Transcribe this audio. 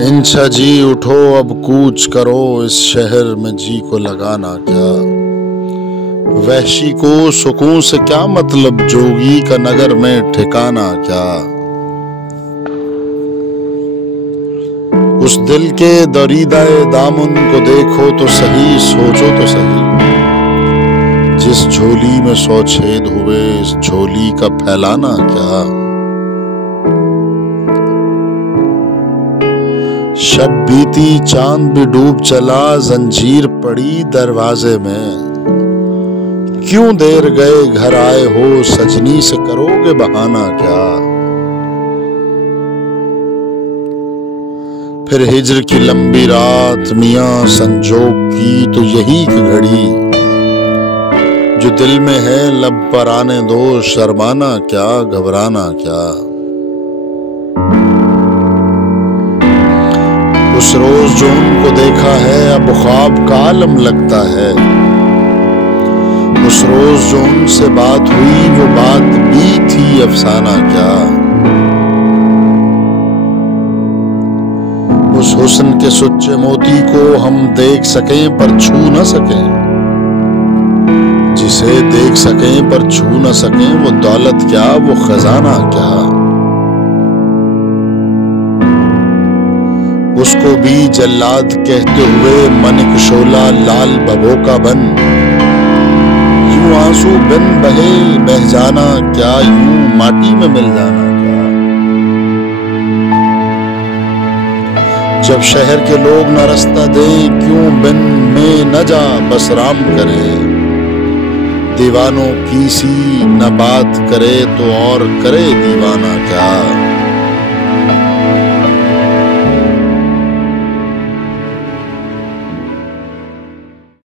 इंछा जी उठो अब कूच करो, इस शहर में जी को लगाना क्या। वहशी को सुकून से क्या मतलब, जोगी का नगर में ठिकाना क्या। उस दिल के दरीदाए दामन को देखो तो सही, सोचो तो सही। जिस झोली में 100 छेद हुए, इस झोली का फैलाना क्या। शब बीती चांद भी डूब चला, जंजीर पड़ी दरवाजे में। क्यों देर गए घर आए हो, सजनी से करोगे बहाना क्या। फिर हिज्र की लंबी रात, मियां संजोग की तो यही की घड़ी। जो दिल में है लब पर आने दो, शर्माना क्या घबराना क्या। उस रोज जो उनको देखा है, अब ख्वाब का आलम लगता है। उस रोज जो उनसे बात हुई, वो बात भी थी अफसाना क्या। उस हुस्न के सुच्चे मोती को हम देख सकें पर छू न सकें। जिसे देख सकें पर छू न सकें, वो दौलत क्या वो खजाना क्या। उसको भी जल्लाद कहते हुए, मनिक शोला लाल बबो का बन। यूं आंसू बिन बहे बह जाना क्या, यूं माटी में मिल जाना क्या। जब शहर के लोग न रास्ता दें, क्यों बिन में न जा बस राम करे। दीवानों की सी न बात करे, तो और करे दीवाना क्या।